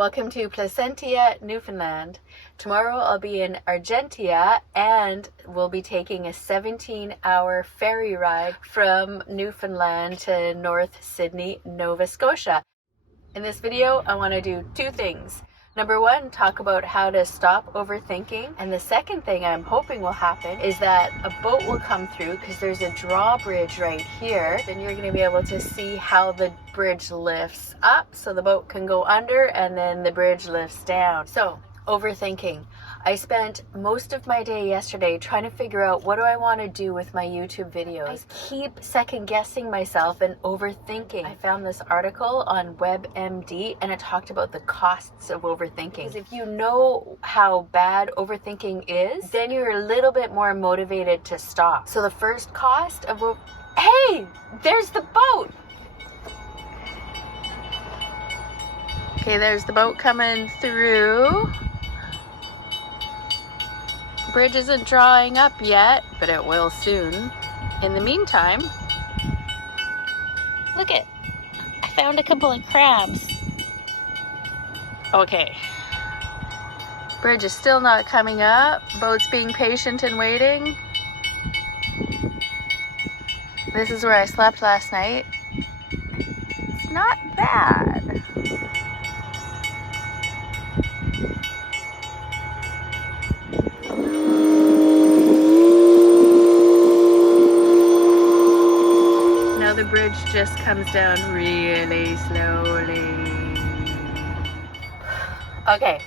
Welcome to Placentia, Newfoundland. Tomorrow I'll be in Argentia and we'll be taking a 17-hour ferry ride from Newfoundland to North Sydney, Nova Scotia. In this video, I want to do two things. Number one, talk about how to stop overthinking. And the second thing I'm hoping will happen is that a boat will come through because there's a drawbridge right here. Then you're going to be able to see how the bridge lifts up so the boat can go under and then the bridge lifts down. So, overthinking. I spent most of my day yesterday trying to figure out what do I want to do with my YouTube videos. I keep second guessing myself and overthinking. I found this article on WebMD and it talked about the costs of overthinking. Because if you know how bad overthinking is, then you're a little bit more motivated to stop. So the first cost of hey, there's the boat. Okay, there's the boat coming through. Bridge isn't drawing up yet, but it will soon. In the meantime, look it, I found a couple of crabs. Okay, bridge is still not coming up. Boat's being patient and waiting. This is where I slept last night. It's not bad. The bridge just comes down really slowly. Okay,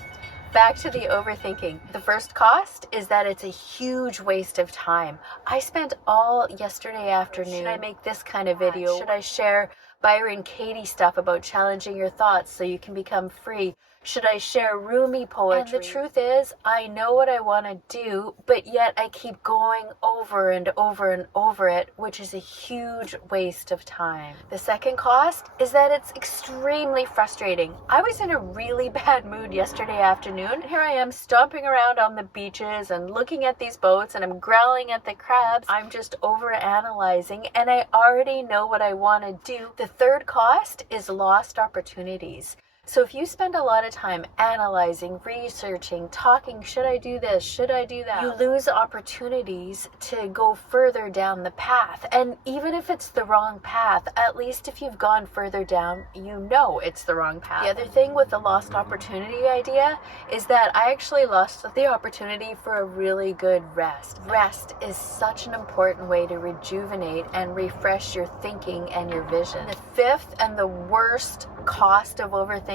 back to the overthinking. The first cost is that it's a huge waste of time. I spent all yesterday afternoon. Should I make this kind of video? Should I share Byron Katie stuff about challenging your thoughts so you can become free? Should I share Rumi poetry? And the truth is, I know what I want to do, but yet I keep going over and over and over it, which is a huge waste of time. The second cost is that it's extremely frustrating. I was in a really bad mood yesterday afternoon. Here I am stomping around on the beaches and looking at these boats and I'm growling at the crabs. I'm just overanalyzing and I already know what I want to do. The third cost is lost opportunities. So if you spend a lot of time analyzing, researching, talking, should I do this, should I do that, you lose opportunities to go further down the path. And even if it's the wrong path, at least if you've gone further down, you know it's the wrong path. The other thing with the lost opportunity idea is that I actually lost the opportunity for a really good rest. Rest is such an important way to rejuvenate and refresh your thinking and your vision. The fifth and the worst cost of overthinking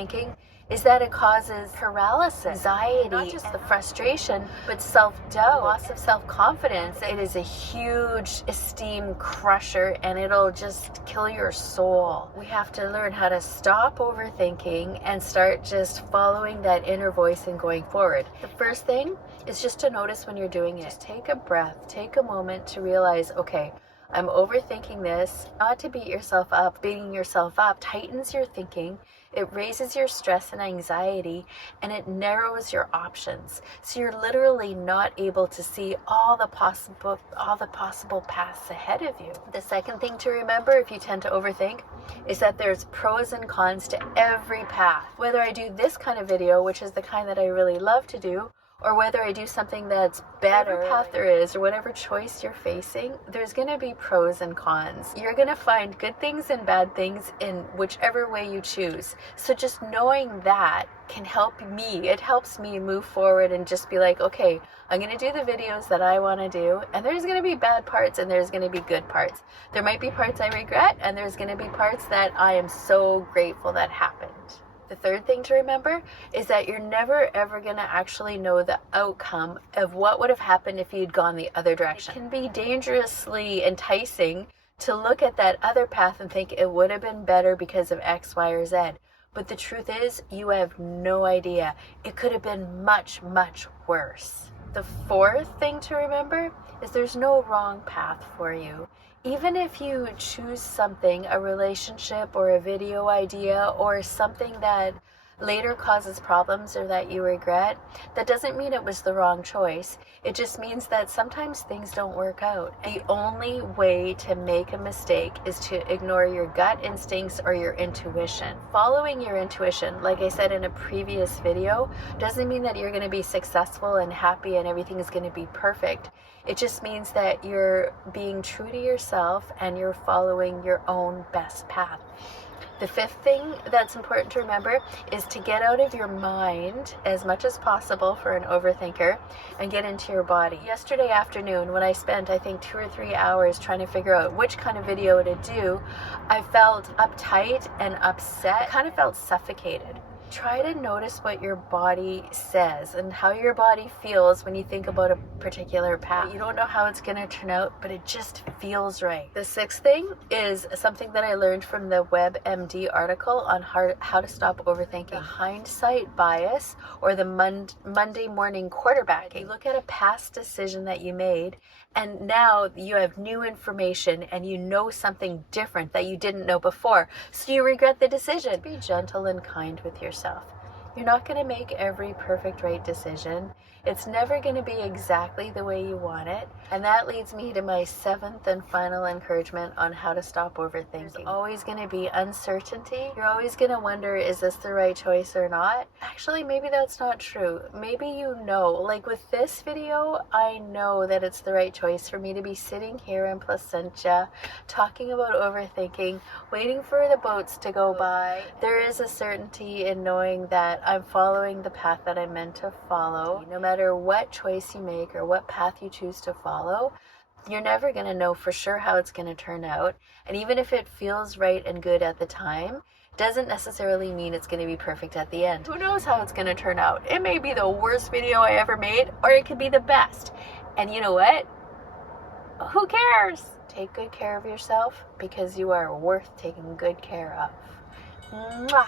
is that it causes paralysis, anxiety, not just the frustration, but self-doubt, loss of self-confidence. It is a huge esteem crusher and it'll just kill your soul. We have to learn how to stop overthinking and start just following that inner voice and going forward. The first thing is just to notice when you're doing it. Just take a breath, take a moment to realize, okay, I'm overthinking this. Not to beat yourself up. Beating yourself up tightens your thinking. It raises your stress and anxiety, and it narrows your options. So you're literally not able to see all the possible paths ahead of you. The second thing to remember if you tend to overthink is that there's pros and cons to every path. Whether I do this kind of video, which is the kind that I really love to do, or whether I do something that's better, whatever path there is, or whatever choice you're facing, there's going to be pros and cons. You're going to find good things and bad things in whichever way you choose. So just knowing that can help me. It helps me move forward and just be like, okay, I'm going to do the videos that I want to do, and there's going to be bad parts and there's going to be good parts. There might be parts I regret, and there's going to be parts that I am so grateful that happened. The third thing to remember is that you're never ever going to actually know the outcome of what would have happened if you'd gone the other direction. It can be dangerously enticing to look at that other path and think it would have been better because of X, Y, or Z. But the truth is, you have no idea. It could have been much, much worse. The fourth thing to remember is there's no wrong path for you. Even if you choose something, a relationship or a video idea or something that later causes problems or that you regret, that doesn't mean it was the wrong choice. It just means that sometimes things don't work out. The only way to make a mistake is to ignore your gut instincts or your intuition. Following your intuition, like I said in a previous video, doesn't mean that you're going to be successful and happy and everything is going to be perfect. It just means that you're being true to yourself and you're following your own best path. The fifth thing that's important to remember is to get out of your mind as much as possible for an overthinker and get into your body. Yesterday afternoon, when I spent, I think, 2 or 3 hours trying to figure out which kind of video to do, I felt uptight and upset. I kind of felt suffocated. Try to notice what your body says and how your body feels when you think about a particular path. You don't know how it's going to turn out, but it just feels right. The sixth thing is something that I learned from the WebMD article on how to stop overthinking. The hindsight bias, or the Monday morning quarterbacking. You look at a past decision that you made, and now you have new information and you know something different that you didn't know before. So you regret the decision. Be gentle and kind with yourself. You're not going to make every perfect right decision. It's never going to be exactly the way you want it. And that leads me to my seventh and final encouragement on how to stop overthinking. There's always going to be uncertainty. You're always going to wonder, is this the right choice or not? Actually, maybe that's not true. Maybe you know. Like with this video, I know that it's the right choice for me to be sitting here in Placentia, talking about overthinking, waiting for the boats to go by. There is a certainty in knowing that I'm following the path that I'm meant to follow. No matter what choice you make or what path you choose to follow, you're never going to know for sure how it's going to turn out. And even if it feels right and good at the time, doesn't necessarily mean it's going to be perfect at the end. Who knows how it's going to turn out? It may be the worst video I ever made, or it could be the best. And you know what? Who cares? Take good care of yourself, because you are worth taking good care of. Mwah!